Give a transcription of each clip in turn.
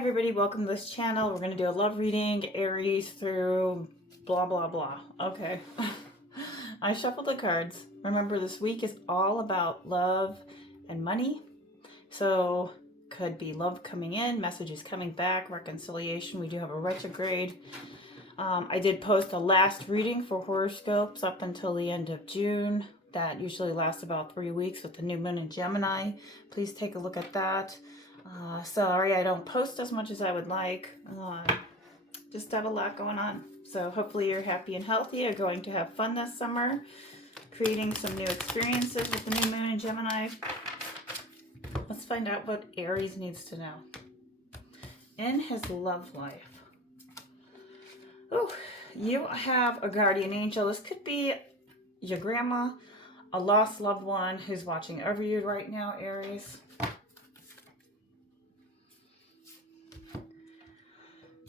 everybody, welcome to this channel. We're going to do a love reading, Aries through blah blah blah. Okay. I shuffled the cards. Remember, this week is all about love and money. So could be love coming in, messages coming back, reconciliation. We do have a retrograde. I did post a last reading for horoscopes up until the end of June. That usually lasts about 3 weeks with the new moon in Gemini. Please take a look at that. Sorry I don't post as much as I would like. Just have a lot going on. So hopefully you're happy and healthy. You're going to have fun this summer, creating some new experiences with the new moon in Gemini. Let's find out what Aries needs to know in his love life. Oh, you have a guardian angel. This could be your grandma, a lost loved one who's watching over you right now, Aries.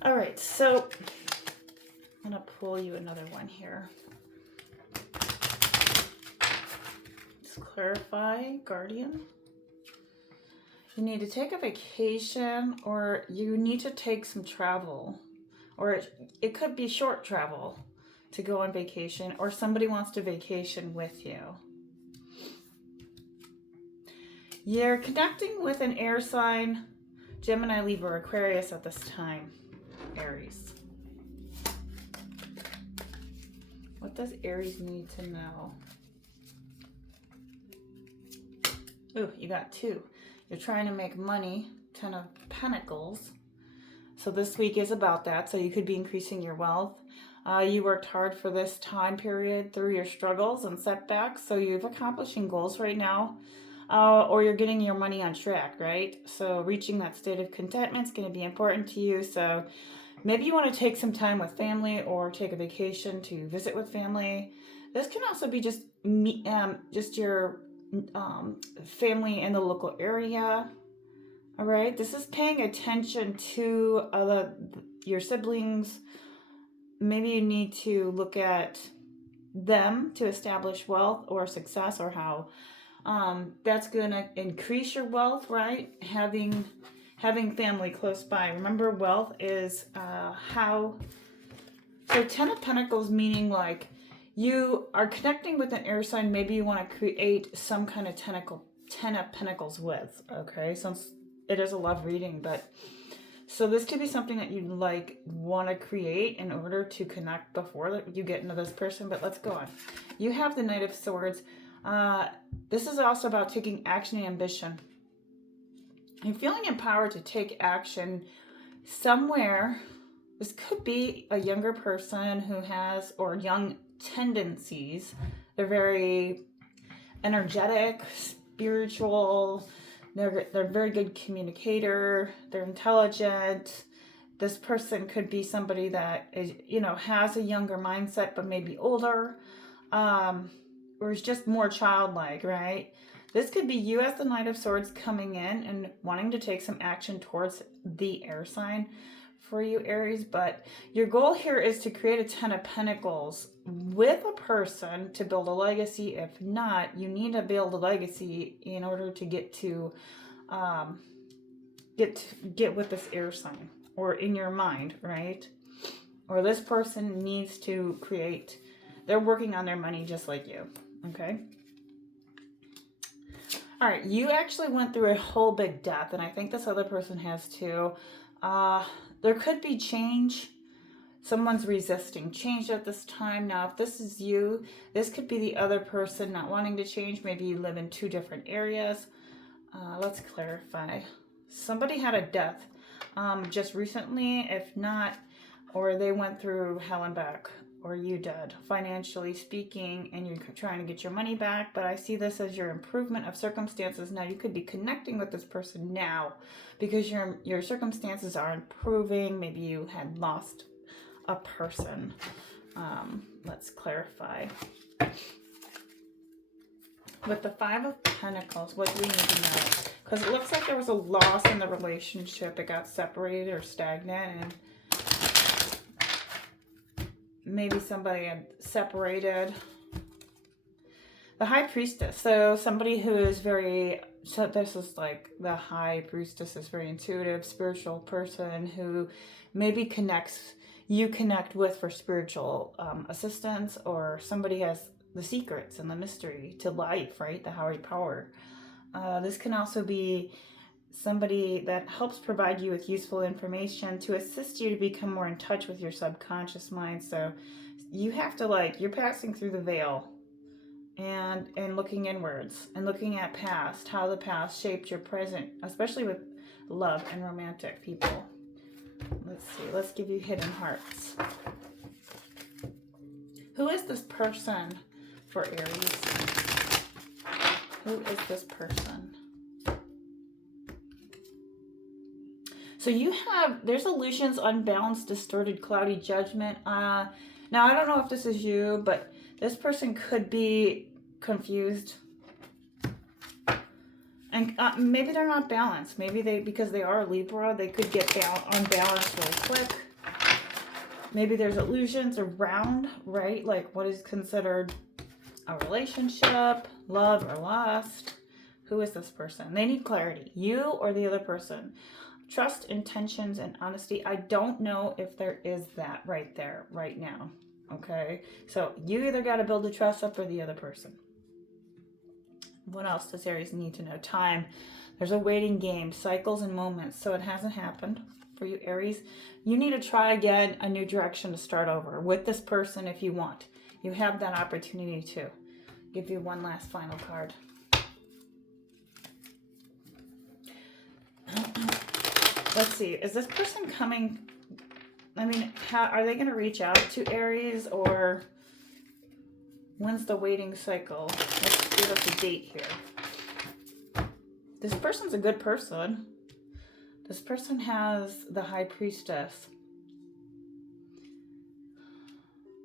All right, so I'm going to pull you another one here. Just clarify, guardian. You need to take a vacation, or you need to take some travel, or it could be short travel to go on vacation, or somebody wants to vacation with you. You're connecting with an air sign, Gemini, Libra, Aquarius at this time, Aries. What does Aries need to know? Oh, you got two. You're trying to make money, 10 of Pentacles. So this week is about that. So you could be increasing your wealth. You worked hard for this time period through your struggles and setbacks. So you're accomplishing goals right now. Or you're getting your money on track, right? So reaching that state of contentment is going to be important to you. So maybe you want to take some time with family or take a vacation to visit with family. This can also be just your family in the local area. All right, this is paying attention to your siblings. Maybe you need to look at them to establish wealth or success, or how that's going to increase your wealth, right? Having family close by. Remember, wealth is so 10 of Pentacles, meaning like you are connecting with an air sign. Maybe you want to create some kind of 10 of Pentacles with, okay? Since it is a love reading, but so this could be something that you want to create in order to connect before you get into this person. But let's go on. You have the Knight of Swords. This is also about taking action and ambition. You're feeling empowered to take action somewhere. This could be a younger person who has, or young tendencies. They're very energetic, spiritual. They're a very good communicator. They're intelligent. This person could be somebody that is, has a younger mindset, but maybe older, or is just more childlike, right? This could be you as the Knight of Swords coming in and wanting to take some action towards the air sign for you, Aries. But your goal here is to create a 10 of Pentacles with a person to build a legacy. If not, you need to build a legacy in order to get with this air sign, or in your mind, right? Or this person needs to create, they're working on their money just like you, okay? All right, you actually went through a whole big death, and I think this other person has too. There could be change. Someone's resisting change at this time. Now, if this is you, this could be the other person not wanting to change. Maybe you live in two different areas. Let's clarify. Somebody had a death just recently, if not, or they went through hell and back, or you did, financially speaking, and you're trying to get your money back. But I see this as your improvement of circumstances. Now, you could be connecting with this person now because your circumstances are improving. Maybe you had lost a person. Let's clarify. With the 5 of Pentacles, what do we need to know? Because it looks like there was a loss in the relationship. It got separated or stagnant, and maybe somebody had separated. The High Priestess. So somebody who is very so this is like the high priestess is very intuitive, spiritual person who maybe you connect with for spiritual assistance, or somebody has the secrets and the mystery to life, right? The higher power. This can also be somebody that helps provide you with useful information to assist you to become more in touch with your subconscious mind. So you have to you're passing through the veil and looking inwards and looking at past, how the past shaped your present, especially with love and romantic people. Let's see, let's give you hidden hearts. Who is this person for Aries? Who is this person? So there's illusions, unbalanced, distorted, cloudy judgment. Now, I don't know if this is you, but this person could be confused. And maybe they're not balanced. Maybe because they are Libra, they could get unbalanced really quick. Maybe there's illusions around, right? Like what is considered a relationship, love, or lust. Who is this person? They need clarity. You or the other person. Trust, intentions, and honesty. I don't know if there is that right there, right now. Okay? So you either got to build the trust up or the other person. What else does Aries need to know? Time. There's a waiting game, cycles and moments. So it hasn't happened for you, Aries. You need to try again, a new direction to start over with this person if you want. You have that opportunity to. Give you one last final card. Let's see. Is this person coming? I mean, are they going to reach out to Aries, or when's the waiting cycle? Let's give us a date here. This person's a good person. This person has the High Priestess.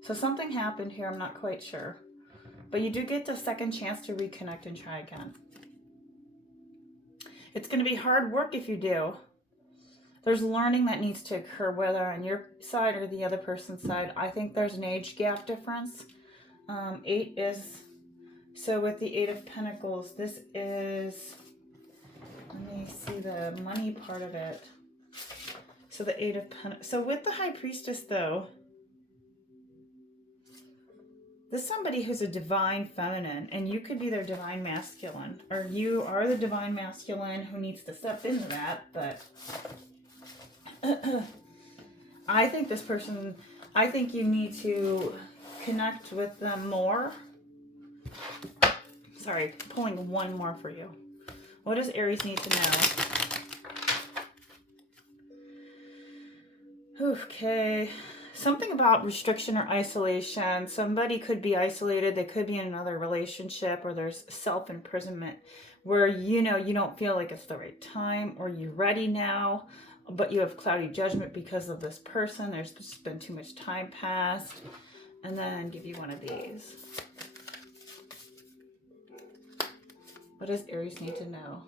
So something happened here. I'm not quite sure. But you do get the second chance to reconnect and try again. It's going to be hard work if you do. There's learning that needs to occur, whether on your side or the other person's side. I think there's an age gap difference. 8 is... So with the 8 of Pentacles, this is... Let me see the money part of it. So the 8 of Pentacles. So with the High Priestess, though, this is somebody who's a divine feminine, and you could be their divine masculine, or you are the divine masculine who needs to step into that. But I think this person, I think you need to connect with them more. Sorry, pulling one more for you. What does Aries need to know? Okay. Something about restriction or isolation. Somebody could be isolated. They could be in another relationship, or there's self-imprisonment where you don't feel like it's the right time, or you're ready now, but you have cloudy judgment because of this person. There's just been too much time passed. And then give you one of these. What does Aries need to know?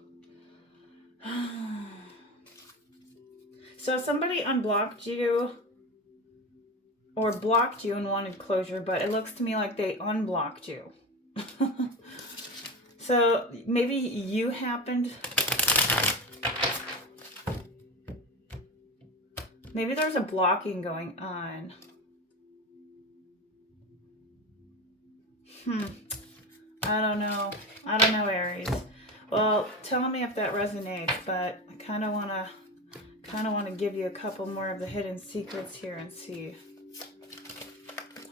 So somebody unblocked you or blocked you and wanted closure, but it looks to me like they unblocked you. So maybe you happened... Maybe there's a blocking going on. I don't know. I don't know, Aries. Well, tell me if that resonates, but I kind of want to give you a couple more of the hidden secrets here and see.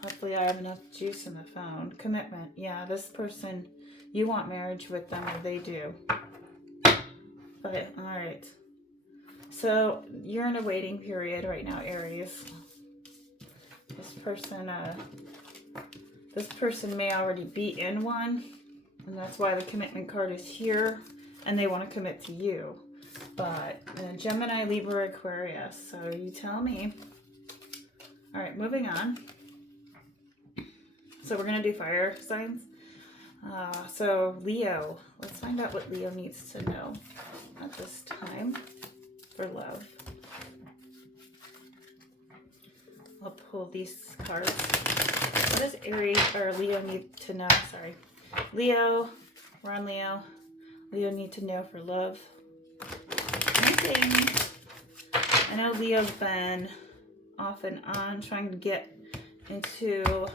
Hopefully I have enough juice in the phone. Commitment. Yeah, this person, you want marriage with them, or they do. But, all right. So you're in a waiting period right now, Aries. This person may already be in one, and that's why the commitment card is here, and they want to commit to you. But Gemini, Libra, Aquarius. So you tell me. All right, moving on. So we're going to do fire signs. So Leo. Let's find out what Leo needs to know at this time for love. I'll pull these cards. What does Aries or Leo need to know? Sorry. Leo. We're on Leo. Leo need to know for love. Anything. I know Leo's been off and on trying to get into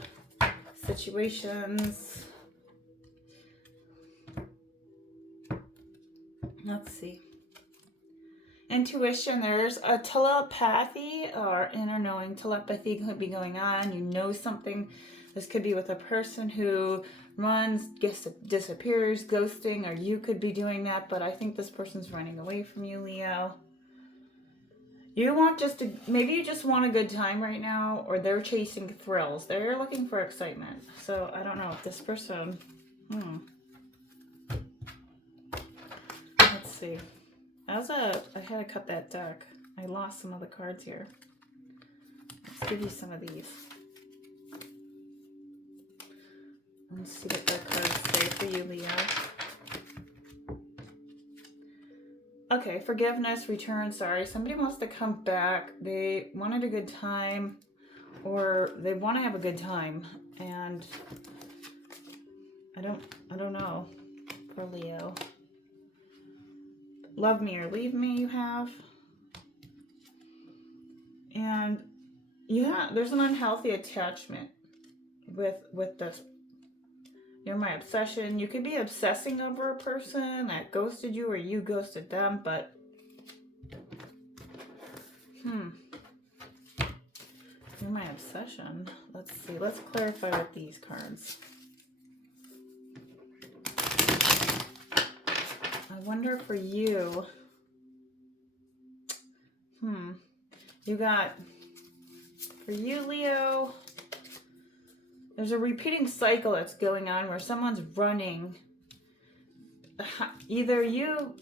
situations. Let's see. Intuition, there's a telepathy or inner knowing. Telepathy could be going on. You know something. This could be with a person who runs, disappears, ghosting, or you could be doing that, but I think this person's running away from you, Leo. You want maybe you just want a good time right now, or they're chasing thrills. They're looking for excitement. So I don't know if this person, let's see. I had to cut that deck. I lost some of the cards here. Let's give you some of these. Let's see what their cards say for you, Leo. Okay, forgiveness, return, sorry. Somebody wants to come back. They wanted a good time, or they want to have a good time, and I don't know for Leo. Love me or leave me, you have. And there's an unhealthy attachment with this. You're my obsession. You could be obsessing over a person that ghosted you or you ghosted them, but you're my obsession. Let's see. Let's clarify with these cards. I wonder for you. You got, for you, Leo, there's a repeating cycle that's going on where someone's running. Either you're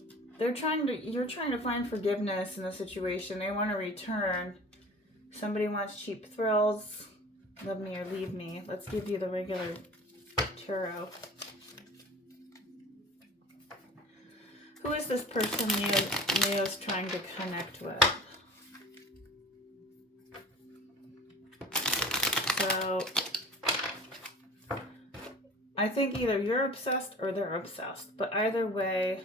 trying to find forgiveness in the situation. They want to return. Somebody wants cheap thrills. Love me or leave me. Let's give you the regular tarot. Who is this person Leo's trying to connect with? So I think either you're obsessed or they're obsessed. But either way,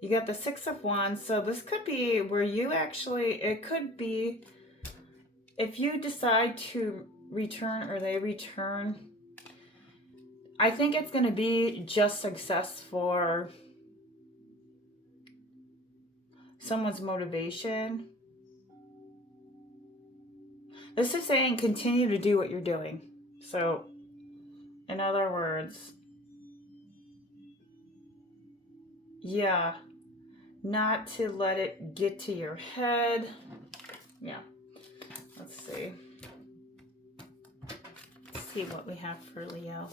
you got the Six of Wands. So this could be where it could be if you decide to return or they return. I think it's going to be just success for someone's motivation. This is saying continue to do what you're doing. So, in other words, yeah, not to let it get to your head. Yeah, let's see. Let's see what we have for Leo.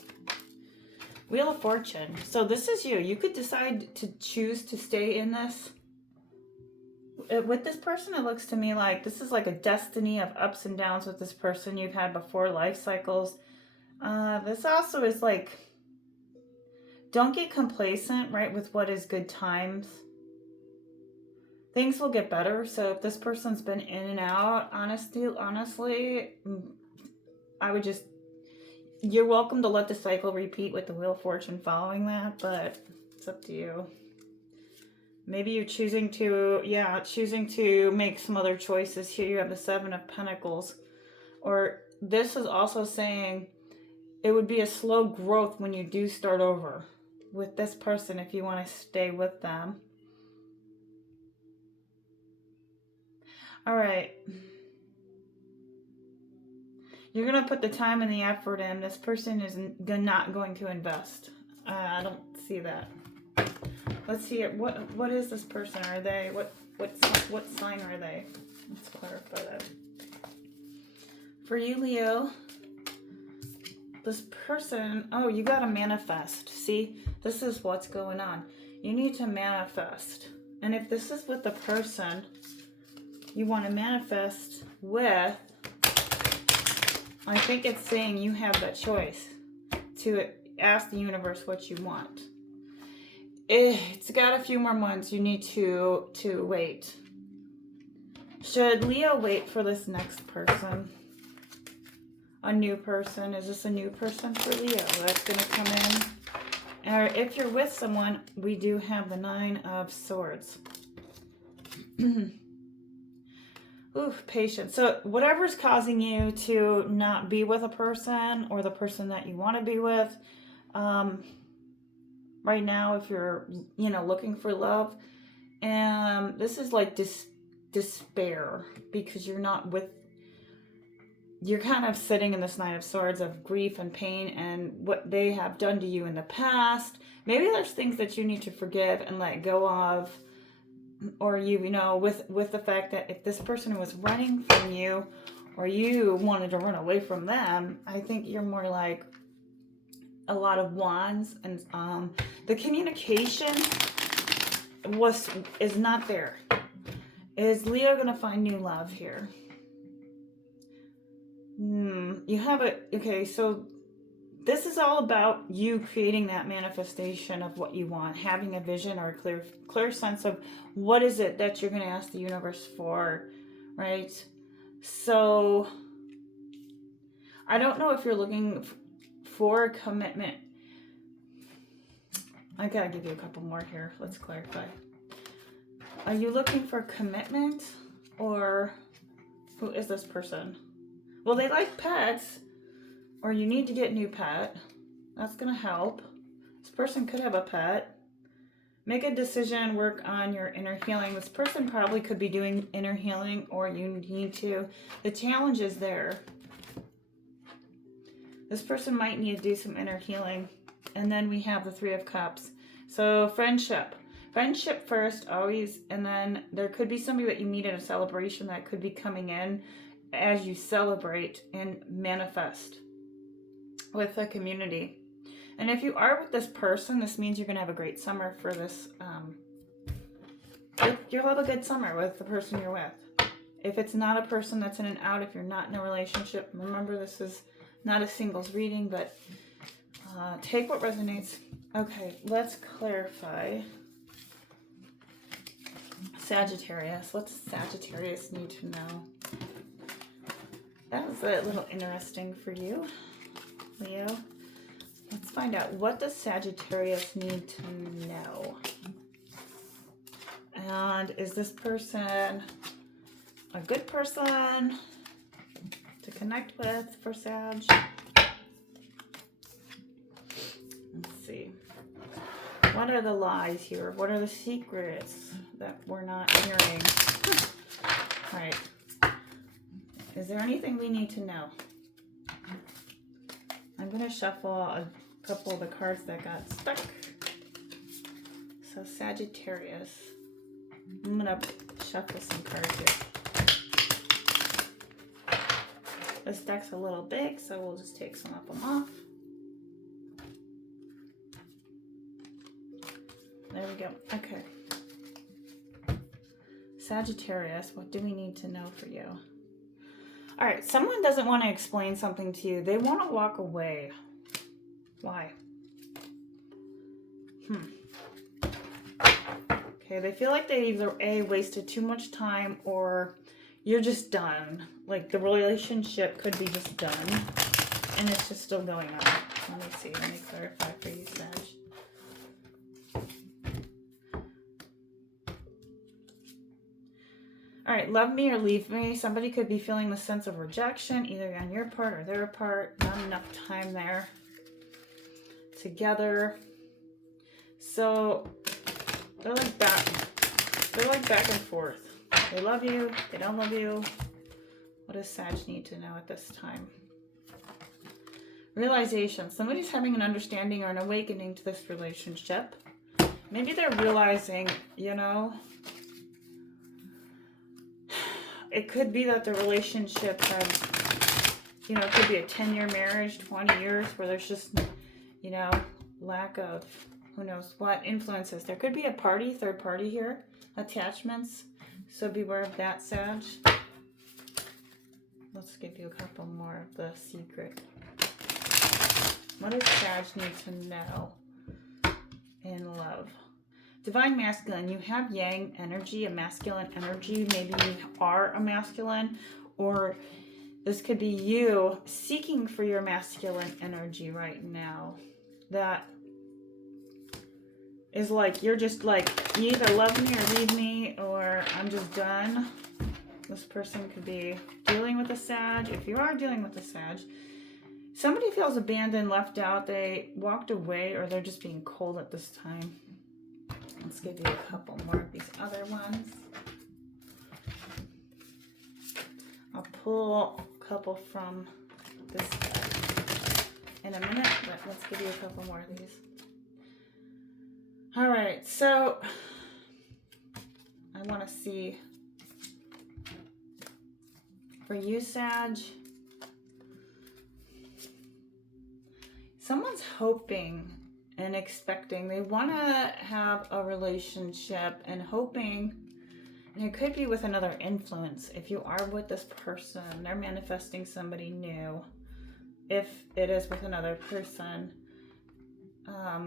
Wheel of Fortune. So this is you. You could decide to choose to stay in this. With this person, it looks to me like this is like a destiny of ups and downs with this person you've had before, life cycles. This also is like, don't get complacent, right, with what is good times. Things will get better. So if this person's been in and out, honestly, I would just, you're welcome to let the cycle repeat with the Wheel of Fortune following that, but it's up to you. Maybe you're choosing to make some other choices. Here you have the Seven of Pentacles. Or this is also saying it would be a slow growth when you do start over with this person if you want to stay with them. All right. You're going to put the time and the effort in. This person is not going to invest. I don't see that. Let's see it. What is this person? Are they what sign are they? Let's clarify that. For you, Leo, this person, oh, you got to manifest. See, this is what's going on. You need to manifest. And if this is with the person you want to manifest with, I think it's saying you have that choice to ask the universe what you want. It's got a few more months. You need to wait. Should Leo wait for this next person? A new person? Is this a new person for Leo that's going to come in Or if you're with someone, we do have the 9 of Swords. Ooh, patience. So whatever's causing you to not be with a person or the person that you want to be with, right now, if you're, looking for love, and this is like despair because you're not with, you're kind of sitting in this 9 of Swords of grief and pain and what they have done to you in the past. Maybe there's things that you need to forgive and let go of, or with the fact that if this person was running from you or you wanted to run away from them, I think you're more like a lot of wands, and the communication is not there. Is Leo going to find new love here? You have it. Okay, so this is all about you creating that manifestation of what you want, having a vision or a clear sense of what is it that you're going to ask the universe for, right? So I don't know if you're looking for a commitment. I gotta give you a couple more here. Let's clarify. Are you looking for commitment, or who is this person? Well, they like pets, or you need to get a new pet. That's gonna help. This person could have a pet. Make a decision, work on your inner healing. This person probably could be doing inner healing, or you need to. The challenge is there. This person might need to do some inner healing. And then we have the 3 of Cups. So friendship. Friendship first, always. And then there could be somebody that you meet at a celebration that could be coming in as you celebrate and manifest with the community. And if you are with this person, this means you're going to have a great summer for this. You'll have a good summer with the person you're with. If it's not a person that's in and out, if you're not in a relationship, remember this is not a singles reading, but take what resonates. Okay, let's clarify. Sagittarius. What's Sagittarius need to know? That was a little interesting for you, Leo. Let's find out. What does Sagittarius need to know? And is this person a good person to connect with for Sag? Let's see. What are the lies here? What are the secrets that we're not hearing? All right. Is there anything we need to know? I'm going to shuffle a couple of the cards that got stuck. So Sagittarius. I'm going to shuffle some cards here. This deck's a little big, so we'll just take some of them off. There we go. Okay. Sagittarius, what do we need to know for you? All right, someone doesn't want to explain something to you. They want to walk away. Why? Okay, they feel like they either A, wasted too much time, or you're just done. Like the relationship could be just done, and it's just still going on. Let me see. Let me clarify for you, Sag. All right, love me or leave me. Somebody could be feeling the sense of rejection, either on your part or their part. Not enough time there together. So they're like that. They're like back and forth. They love you. They don't love you. What does Sag need to know at this time? Realization. Somebody's having an understanding or an awakening to this relationship. Maybe they're realizing, it could be that the relationship has, it could be a 10-year marriage, 20 years, where there's just, lack of who knows what influences. There could be a party, third party here, attachments. So beware of that, Sag. Let's give you a couple more of the secret. What does Sag need to know in love? Divine masculine, you have yang energy, a masculine energy. Maybe you are a masculine, or this could be you seeking for your masculine energy right now. That is like, you're just like, you either love me or leave me, or I'm just done. This person could be dealing with a Sag. If you are dealing with a Sag, somebody feels abandoned, left out, they walked away, or they're just being cold at this time. Let's give you a couple more of these other ones. I'll pull a couple from this deck in a minute, but let's give you a couple more of these. All right, so I want to see for you, Sag. Someone's hoping and expecting. They want to have a relationship and hoping, and it could be with another influence. If you are with this person, they're manifesting somebody new. If it is with another person,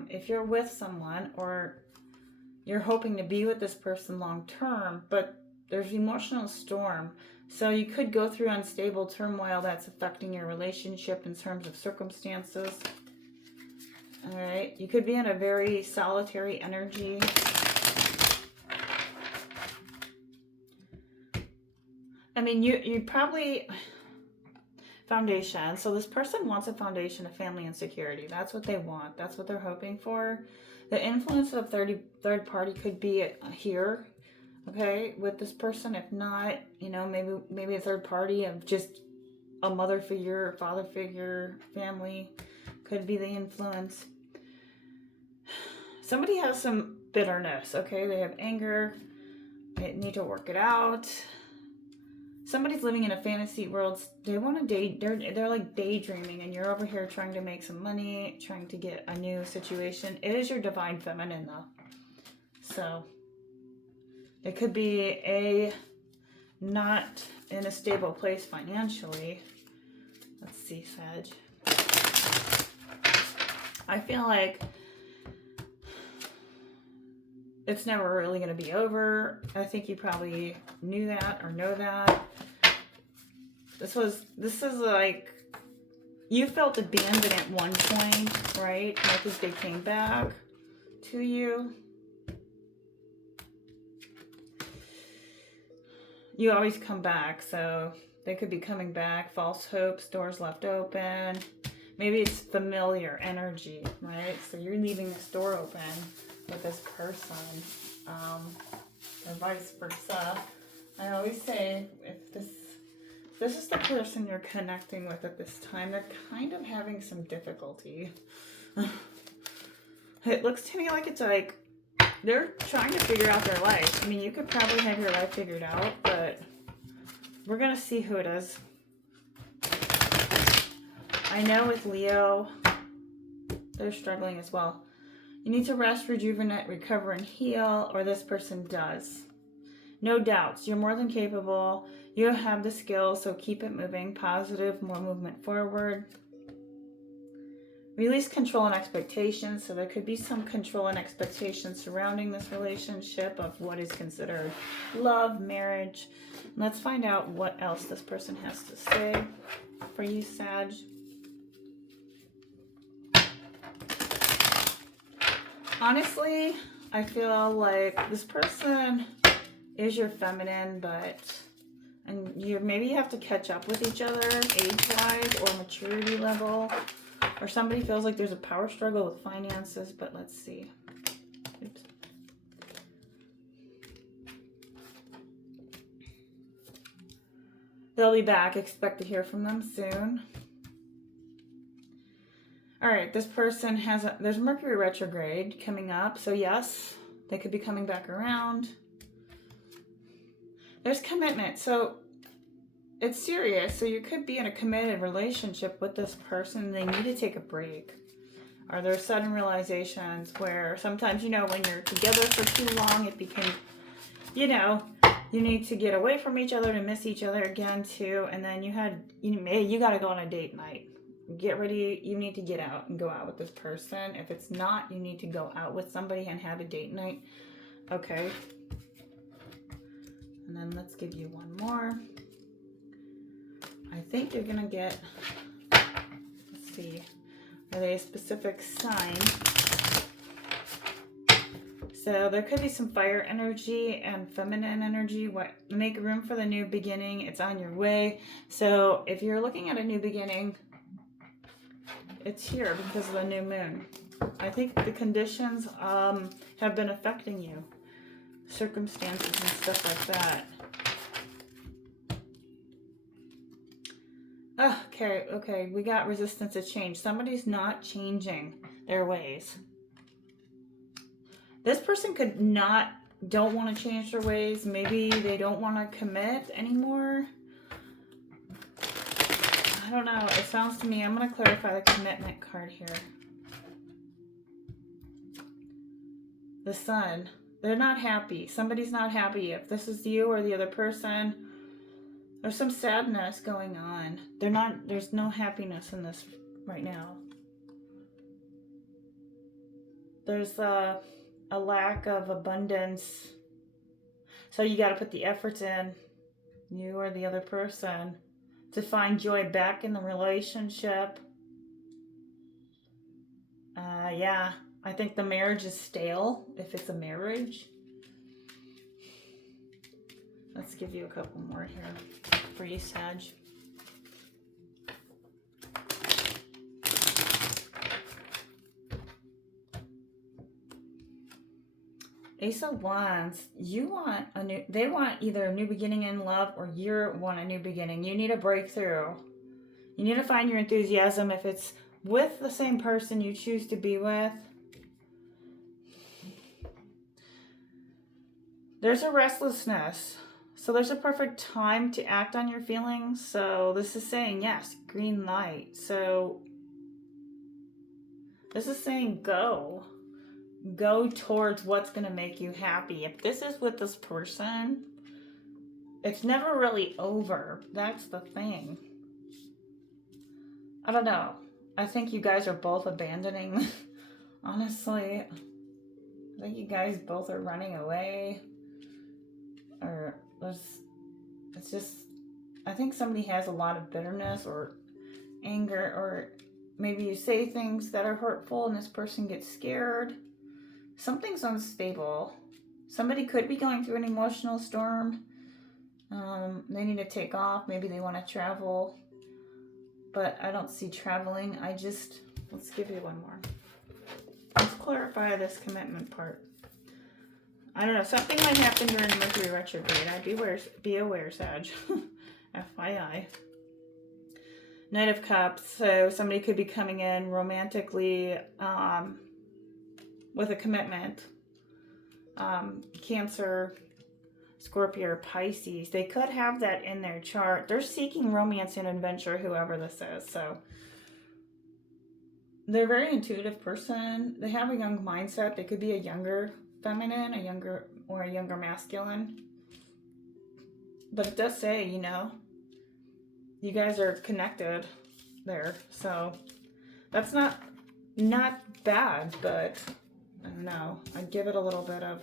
if you're with someone or you're hoping to be with this person long term, but there's emotional storm. So you could go through unstable turmoil that's affecting your relationship in terms of circumstances. All right, you could be in a very solitary energy. I mean, you probably, foundation. So this person wants a foundation of family and security. That's what they want. That's what they're hoping for. The influence of third party could be here, okay, with this person. If not, you know, maybe a third party of just a mother figure, father figure, family could be the influence. Somebody has some bitterness, okay? They have anger. They need to work it out. Somebody's living in a fantasy world. They want to date. They're like daydreaming, and you're over here trying to make some money, trying to get a new situation. It is your divine feminine, though. So it could be not in a stable place financially. Let's see, Sag. I feel like it's never really going to be over. I think you probably knew that or know that. This is like, you felt abandoned at one point, right? I think they came back to you. You always come back, so they could be coming back. False hopes, doors left open. Maybe it's familiar energy, right? So you're leaving this door open with this person, or vice versa. I always say, if this is the person you're connecting with at this time, they're kind of having some difficulty. It looks to me like it's like they're trying to figure out their life. I mean, you could probably have your life figured out, but we're gonna see who it is. I know with Leo, they're struggling as well. You need to rest, rejuvenate, recover, and heal, or this person does. No doubts. You're more than capable. You have the skills, so keep it moving. Positive, more movement forward. Release control and expectations. So there could be some control and expectations surrounding this relationship of what is considered love, marriage. Let's find out what else this person has to say for you, Sag. Honestly, I feel like this person is your feminine, and maybe you have to catch up with each other age-wise or maturity level, or somebody feels like there's a power struggle with finances, but let's see. Oops. They'll be back. Expect to hear from them soon. All right, this person there's Mercury retrograde coming up. So yes, they could be coming back around. There's commitment. So it's serious. So you could be in a committed relationship with this person. They need to take a break. Are there sudden realizations where sometimes, you know, when you're together for too long, it becomes, you know, you need to get away from each other to miss each other again too. And then you got to go on a date night. Get ready. You need to get out and go out with this person. If it's not, you need to go out with somebody and have a date night. Okay. And then let's give you one more. I think you're going to get, let's see, are they a specific sign? So there could be some fire energy and feminine energy. Make room for the new beginning. It's on your way. So if you're looking at a new beginning, it's here because of the new moon. I think the conditions have been affecting you. Circumstances and stuff like that. Oh, okay, we got resistance to change. Somebody's not changing their ways. This person don't want to change their ways. Maybe they don't want to commit anymore. I don't know. It sounds to me, I'm going to clarify the commitment card here. The Sun. They're not happy. Somebody's not happy. If this is you or the other person, there's some sadness going on. There's no happiness in this right now. There's a lack of abundance. So you got to put the efforts in, you or the other person, to find joy back in the relationship. Yeah, I think the marriage is stale, if it's a marriage. Let's give you a couple more here for you, Sag. Ace of Wands, they want either a new beginning in love or you want a new beginning. You need a breakthrough. You need to find your enthusiasm if it's with the same person you choose to be with. There's a restlessness. So there's a perfect time to act on your feelings. So this is saying, yes, green light. So this is saying go. Go towards what's going to make you happy. If this is with this person, it's never really over. That's the thing. I don't know. I think you guys are both abandoning. Honestly, I think you guys both are running away. Or it's just, I think somebody has a lot of bitterness or anger, or maybe you say things that are hurtful and this person gets scared. Something's unstable. Somebody could be going through an emotional storm. They need to take off. Maybe they want to travel. But I don't see traveling. Let's give you one more. Let's clarify this commitment part. I don't know. Something might happen during Mercury retrograde. Be aware, Sag. FYI. Knight of Cups. So somebody could be coming in romantically, with a commitment. Cancer, Scorpio, or Pisces. They could have that in their chart. They're seeking romance and adventure, whoever this is. So they're a very intuitive person. They have a young mindset. They could be a younger feminine, a younger masculine. But it does say, you guys are connected there. So that's not bad, but I don't know. I'd give it a little bit of,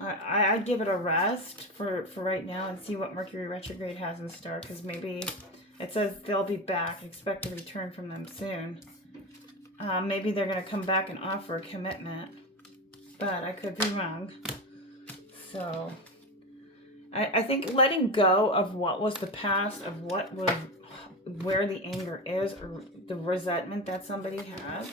I'd give it a rest for right now and see what Mercury retrograde has in store, because maybe it says they'll be back. Expect a return from them soon. Maybe they're going to come back and offer a commitment, but I could be wrong. So I think letting go of what was the past, of where the anger is, or the resentment that somebody has.